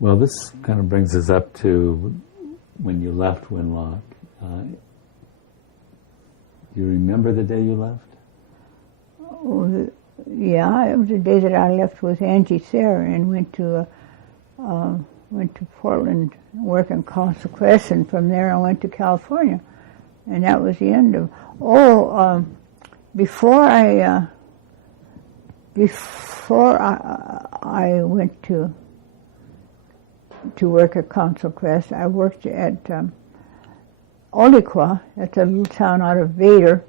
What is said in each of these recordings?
Well, this kind of brings us up to when you left Winlock. Do you remember the day you left? Oh, yeah, it was the day that I left with Angie Thayer and went to Portland, work in Council Crest, and from there I went to California, and that was the end of. Before I went to work at Council Crest, I worked at Oliqua. That's a little town out of Vader,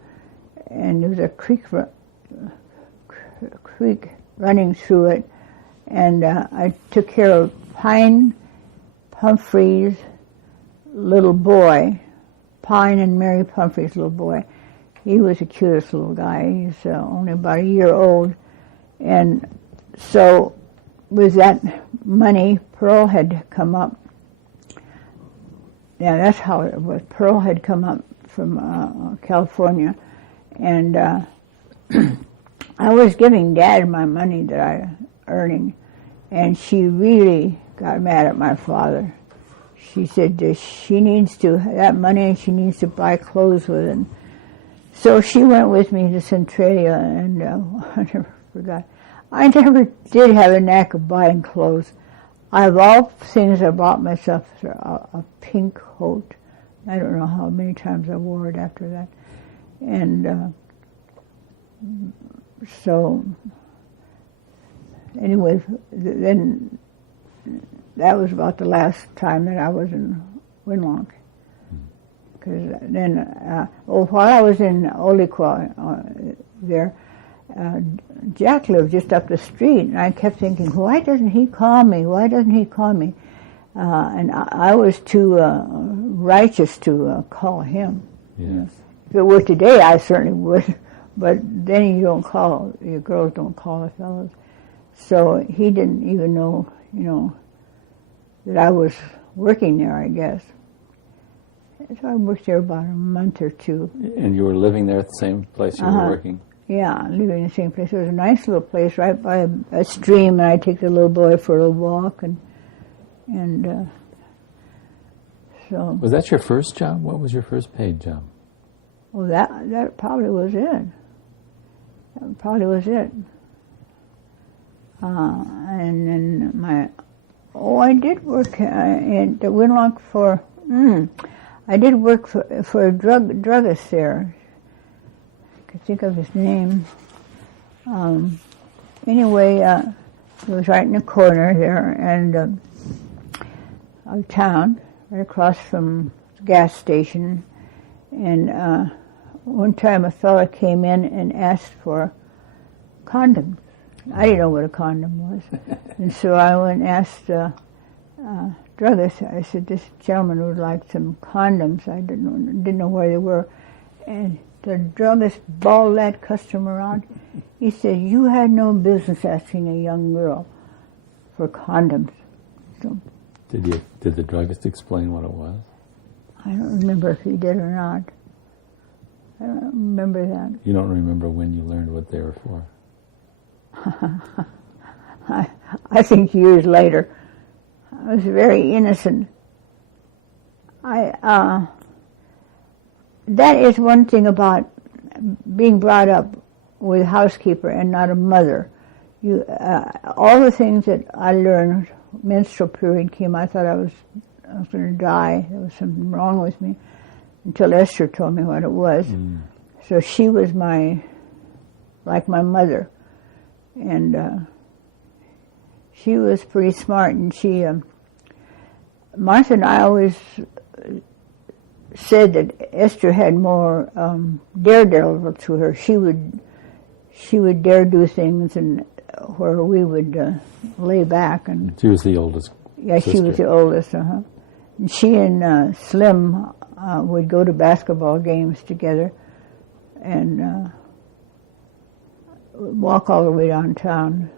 and there was a creek running through it, and I took care of Pine Pumphrey's little boy, Pine and Mary Pumphrey's little boy. He was the cutest little guy. He's only about a year old, and so with that money, Pearl had come up. Yeah, that's how it was. Pearl had come up from California, and I was giving Dad my money that I earning, and she really got mad at my father. She said she needs that money, and she needs to buy clothes with it. So she went with me to Centralia, and I never forgot. I never did have a knack of buying clothes. Of all things, I bought myself a pink coat. I don't know how many times I wore it after that. And so, anyway, then that was about the last time that I was in Winlock. Because then, while I was in Oliqua there, Jack lived just up the street, and I kept thinking, why doesn't he call me? Why doesn't he call me? And I was too righteous to call him. Yes. If it were today, I certainly would. But then your girls don't call the fellows. So he didn't even know, that I was working there, I guess. So I worked there about a month or two. And you were living there at the same place you were working? Yeah, living in the same place. It was a nice little place right by a stream, and I'd take the little boy for a little walk, and so. Was that your first job? What was your first paid job? Well, that probably was it. That probably was it. And then I did work at the Winlock for. I did work for a druggist there. I could think of his name. Anyway, it was right in the corner there, and of town, right across from the gas station. And one time a fella came in and asked for condoms. I didn't know what a condom was. And so I went and asked druggist. I said, this gentleman would like some condoms. I didn't know where they were. And the druggist bawled that customer out. He said, you had no business asking a young girl for condoms. So, Did the druggist explain what it was? I don't remember if he did or not. I don't remember that. You don't remember when you learned what they were for? I think years later. I was very innocent. That is one thing about being brought up with a housekeeper and not a mother. All the things that I learned, menstrual period came, I thought I was going to die. There was something wrong with me until Esther told me what it was. So she was like my mother. And she was pretty smart, and Martha and I always said that Esther had more daredevil to her. She would dare do things, and where we would lay back. And she was the oldest. Yeah, sister. She was the oldest. And she and Slim would go to basketball games together, and walk all the way downtown.